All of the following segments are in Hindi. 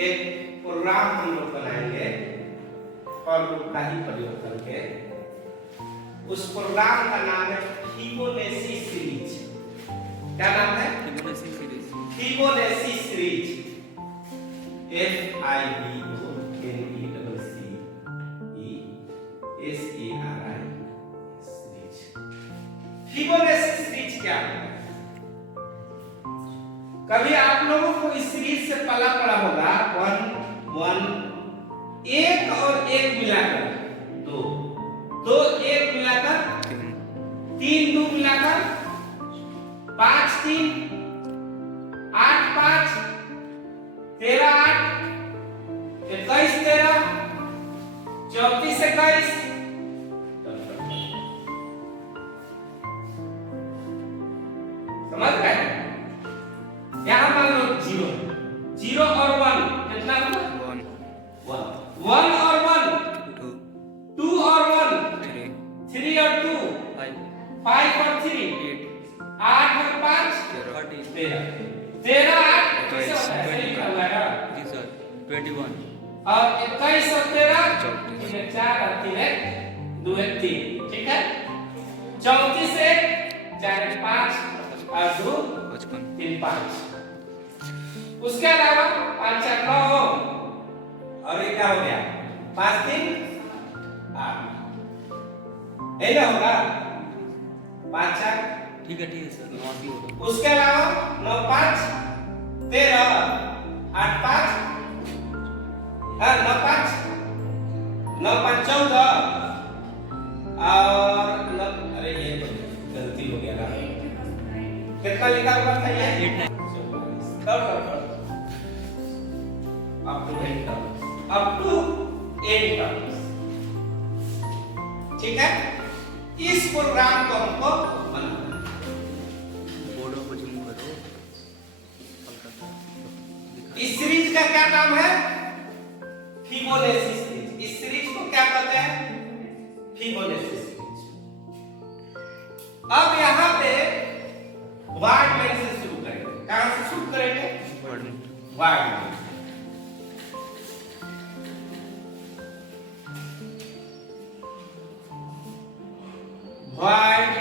एक प्रोग्राम हम लोग बनाएंगे फॉर लूप का ही प्रयोग करके। उस प्रोग्राम का नाम है फिबोनाची सीरीज। क्या नाम है? Fibonacci series. Fibonacci series series. Fibonacci series क्या है? कभी आप लोगों को इस सीरीज से पला पड़ा होगा 1 1 एक और एक मिलाकर 2 2 एक मिलाकर 3 2 मिलाकर 5 3 8 5 13 8 21 13 34 21। समझ गए? यहां मान लो 0 0 और 1 कितना हुआ? 1 1 और 1 2 2 और 1 3 3 और 2 5 5 और 3 8 8 और 5 13 13 8 कैसे होता है? सही लिखा हुआ है जी सर 21 और 21 और 13 34 3 4 और 3 1 2 1 3। ठीक है? 34 1 4 5 और 2 55 3 5। उसके अलावा 5 4 9 और ये क्या हो गया? 5 3 8। ऐसा होगा 5 4। ठीक है सर 89 होगा। उसके अलावा 9 5 13 8 5 9 5 9 5 14 और अरे ये तो गलती हो गया ना। कितना लिखा हुआ था ये? 8 अप टू 8 टर्म्स। ठीक है? इस प्रोग्राम को हमको बनाना है। बोर्डों को जूम करो। इस सीरीज का क्या नाम है? Fibonacci series. इस सीरीज को क्या कहते हैं? Fibonacci series. अब यहाँ पे वार्ड में से शुरू करेंगे। कहां से शुरू करेंगे? वार्ड में। वार्ड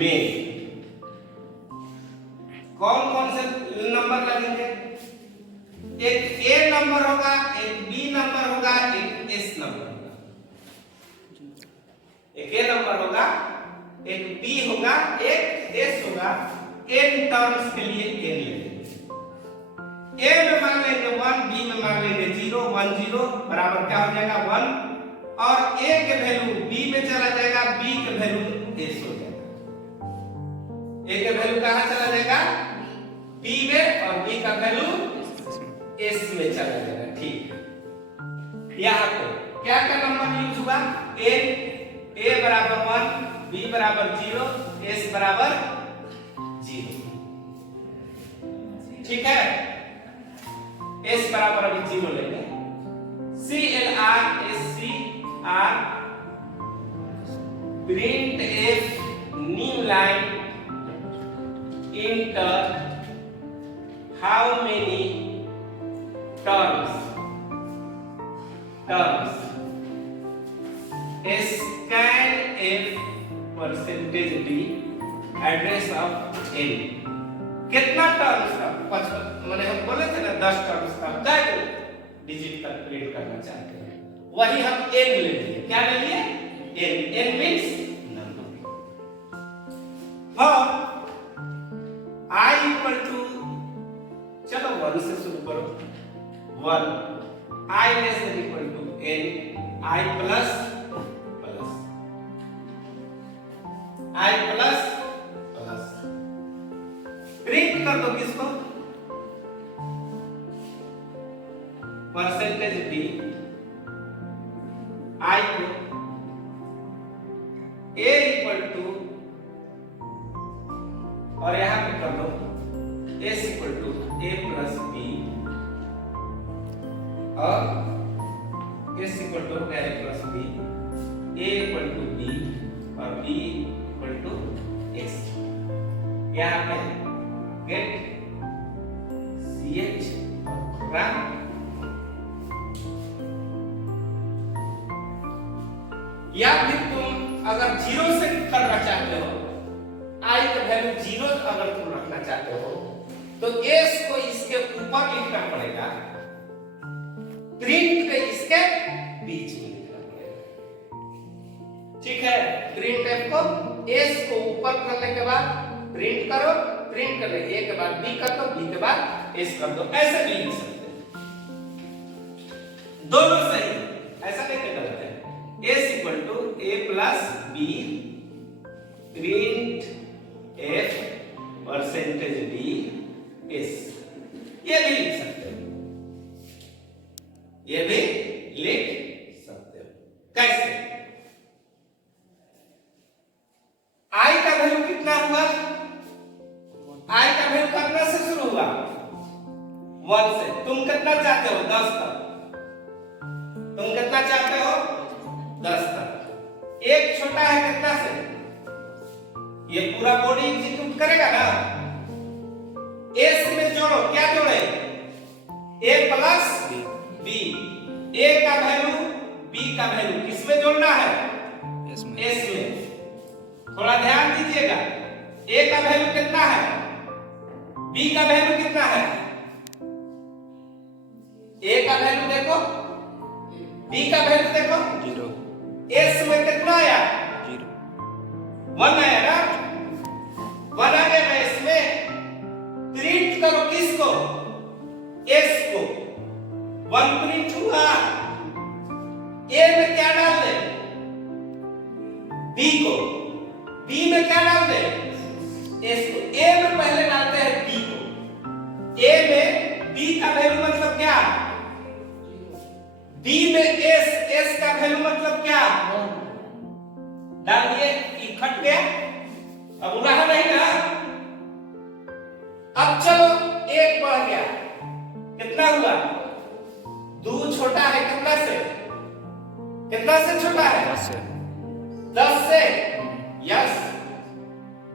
में कौन कौन से नंबर लगेंगे? एक ए नंबर होगा, एक बी नंबर होगा, एक एस नंबर होगा। एक ए नंबर होगा, एक बी होगा, एक एस होगा। एन टर्म्स के लिए एन लेंगे। ए में मान लेंगे 1, बी में मान लेंगे 0 1 0 बराबर क्या हो जाएगा 1 और ए के वैल्यू बी में चला जाएगा, बी के वैल्यू एस हो जाएगा। ए के वैल्यू कहां चला जाएगा? बी में और बी का वैल्यू एस में चला जाएगा। ठीक है? यहां पे क्या क्या नंबर यूज हुआ? ए बराबर 1, बी बराबर 0, एस बराबर 0। ठीक है? एस बराबर अभी 0 लेंगे। CLR SC R print a new line enter how many terms scan f percentage d address of n। कितना टर्म्स का? 55 मैंने हम बोले थे ना 10 टर्म्स का 10 डिजिट तक प्रिंट करना चाहते हैं, वही हम n ले लिए। क्या ले लिए? n means number. और i इक्वल टू, चलो 1 से शुरू करो। 1 i less than equal to n i plus print कर दो किसको? परसेंटेज डी आई को ए इक्वल टू और यहां पे कर दो S equal to A plus B और S equal to A plus B, A equal to B और बी इक्वल टू एस। यहाँ पे गेट सी एच राम या फिर तुम अगर 0 से करना चाहते हो, i का वैल्यू 0 अगर तुम रखना चाहते हो तो s को इसके ऊपर लिखना पड़ेगा, प्रिंट के इसके बीच में लिखना पड़ेगा। ठीक है, प्रिंट f को s को ऊपर करने के बाद प्रिंट करो, प्रिंट करने a के बाद b कर दो, b के बाद s कर दो, ऐसे भी लिख सकते हैं, दोनों सही, ऐसा नहीं गलत है। s equal to a plus b print f percentage b s, ये भी लिख सकते हो, ये भी लिख सकते हो। कैसे? i का वैल्यू कितना हुआ? i का वैल्यू कितना से शुरू हुआ? 1 से। तुम कितना चाहते हो? 10 तक। तुम कितना चाहते हो? 10 तक। एक छोटा है कितना से? ये पूरा बॉडी एग्जीक्यूट करेगा ना? s में जोड़ो, क्या जोड़े? a प्लस b, a का वैल्यू b का वैल्यू किसमें जोड़ना है? s में। थोड़ा ध्यान दीजिएगा, a का वैल्यू कितना है, b का वैल्यू कितना है? a का वैल्यू देखो, b का वैल्यू देखो, 0, s में कितना आया? 0, 1 आया ना? 1 आ गया ना इसमें, प्रिंट करो किसको? s को। 1 प्रिंट हुआ, a में क्या डाल दे? b को। b में क्या डाल दे? s को। a में पहले डालते हैं b को। a में b का वैल्यू मतलब क्या? b में s का वैल्यू मतलब क्या? डाल दिए, इकट्ठ गया, अब रहा नहीं ना। अब चलो एक बढ़ गया, कितना हुआ? 2 छोटा है कितना से? कितना से छोटा है? 10 से। 10 से, यस।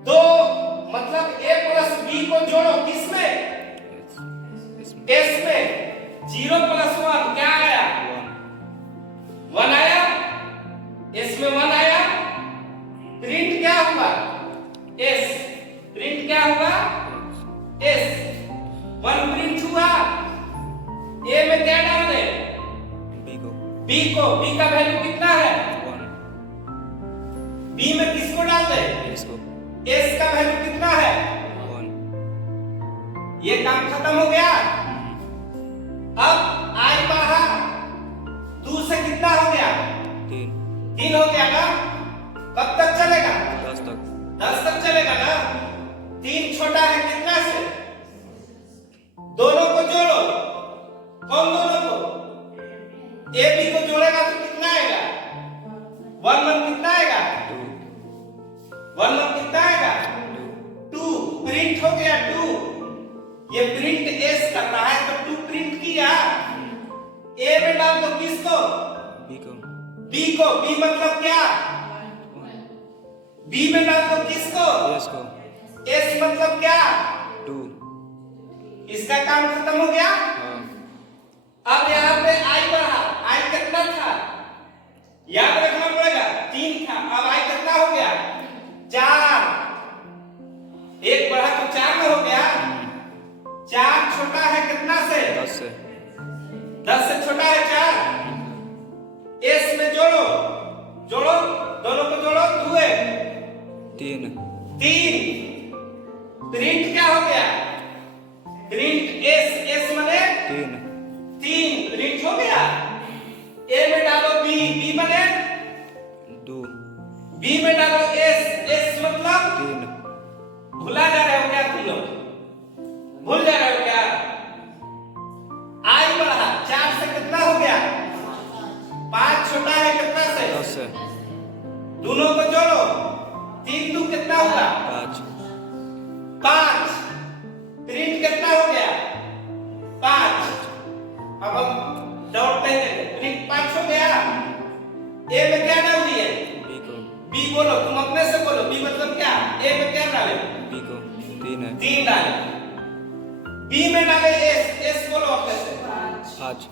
2 मतलब a प्लस b को जोड़ो किसमें? s में। 0 प्लस 1 क्या आया? 1 आया, s में 1 आया, प्रिंट क्या हुआ? s, प्रिंट क्या हुआ? s। 1 प्रिंट हुआ, a में क्या डाल दे? b को। b का वैल्यू कितना है? 1, b में किसको डाल दे? s को। s का वैल्यू कितना है? 1, ये काम खत्म हो गया। अब i बढ़ा, 2 से कितना हो गया? 3 हो गया ना? कब तक चलेगा? 10 तक। 10 तक चलेगा ना? 3 छोटा है कितना से? दोनों को जोड़ो, कौन दोनों को? a b को जोड़ेगा तो कितना आएगा? 1 1 कितना आएगा? 1 1 कितना आएगा? 2। प्रिंट हो गया 2, ये प्रिंट s कर रहा है तो 2 प्रिंट किया। a में डाल दो किसको? b को। b मतलब क्या? b में डाल दो किसको? s को। s मतलब क्या? 2, इसका काम खत्म हो गया। हाँ। अब यहाँ पे i बढ़ा, i कितना था? याद रखना पड़ेगा, 3 था, अब i कितना हो गया? 4। एक बढ़ा तो 4 में हो गया। 4 छोटा है कितना से? 10 से। 10 से छोटा है 4। s में जोड़ो, जोड़ो, दोनों को जोड़ो, 2 है। 3, 3। प्रिंट क्या हो गया? प्रिंट s मने 3 प्रिंट हो गया। a में डालो b, b मने 2, b में डालो s मतलब 3, भुला जा रहे हो क्या तुम लोग? भूल जा रहे हो क्या? i बढ़ा, 4 से कितना हो गया? 5 छोटा है कितना से? 10 से। दोनों को जोड़ो, 3 2 कितना हुआ? 5। प्रिंट कितना हो गया? 5। अब हम डॉट नहीं देंगे, प्रिंट 5 हो गया। a में क्या डाल दिए? b बोलो, तुम अपने से बोलो, b मतलब क्या? a में क्या डाले? 3 है। 3 डाले। बी में डाले एस, एस बोलो अपने से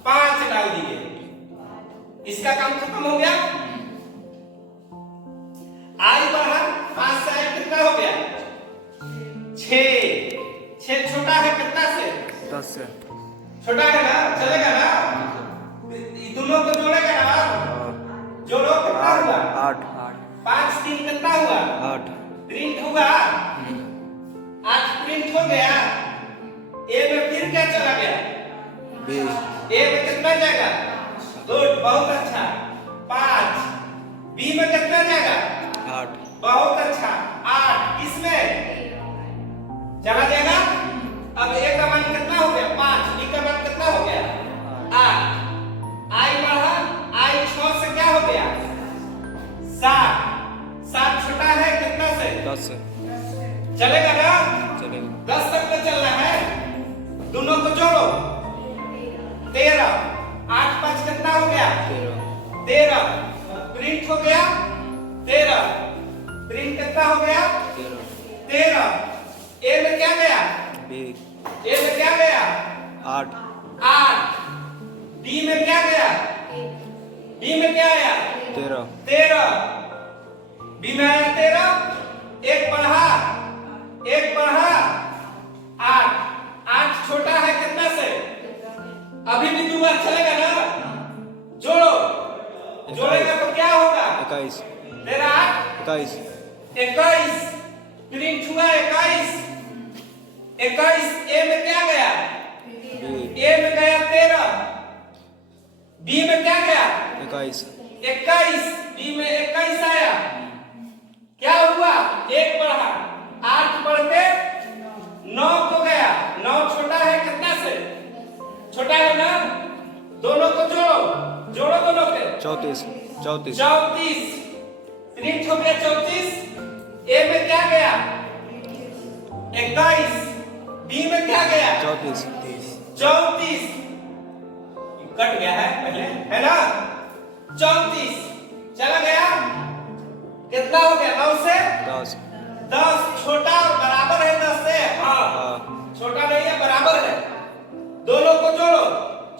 5 डाल दीजिए, इसका काम खत्म हो गया। आई बढ़ा 5 से आई कितना हो गया 6, 6 छोटा है कितना से 10 से छोटा है ना, चलेगा ना, दोनों को जोड़ेगा ना, जोड़ो कितना हुआ 8 5 3 कितना हुआ 8 प्रिंट हुआ 8 प्रिंट हो गया। ए में फिर क्या चला गया बी ए में कितना जाएगा 2, बहुत अच्छा 5, बी में कितना जाएगा 8 बहुत अच्छा 8, किसमें चला जाएगा। अब ए का मान कितना हो गया 5, बी का मान कितना हो गया 8, आई बढ़ा आई 6 से क्या हो गया 7, 7 छोटा है कितना से 10 से चलेगा ना, चलेगा 10 तक में चलना है। दोनों को जोड़ो 13, 8 5 कितना हो गया 13, प्रिंट हो गया 13, प्रिंट कितना हो गया 13। ए में क्या गया बी ए में क्या गया 8 बी में क्या गया बी में क्या आया 13, बी में आया 13, एक बढ़ा 8 छोटा है कितना से, अभी भी 2 बार चलेगा ना, जोड़ो, जोड़ेगा तो क्या होगा 21 तेरा 21 प्रिंट हुआ 21 ए में क्या गया ए में गया 13, बी में क्या गया 21 बी में 21 आया, क्या हुआ 1 बढ़ा 8 बढ़ के 9 को गया, 9 छोटा है कितना से छोटा है ना, दोनों को जोड़ो दोनों के 34 प्रिंट हो गया 34, ए में क्या गया 21, बी में क्या गया 34 कट गया है पहले है ना, 34 चला गया कितना हो गया 9 से 10 छोटा और बराबर है 10 से, हाँ छोटा नहीं है बराबर है, दोनों को जोड़ो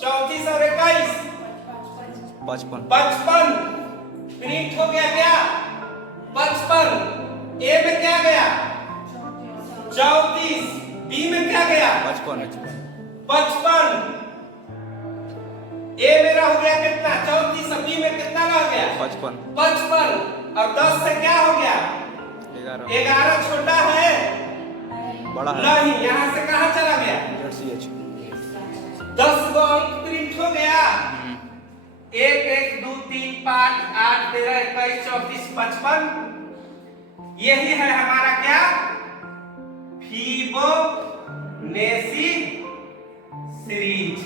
34 और 21 55 प्रिंट हो गया क्या 55, ए में क्या गया 34, बी में क्या गया 55, ए में रह गया कितना 34 और बी में कितना रह गया 55 और 10 से क्या हो गया 11 छोटा है बड़ा है नहीं, यहाँ से कहाँ चला गया 10 गो अंक प्रिंट हो गया 1 1 2 3 5 8 13 21 34 55, यही है हमारा क्या फिबोनाची सीरीज।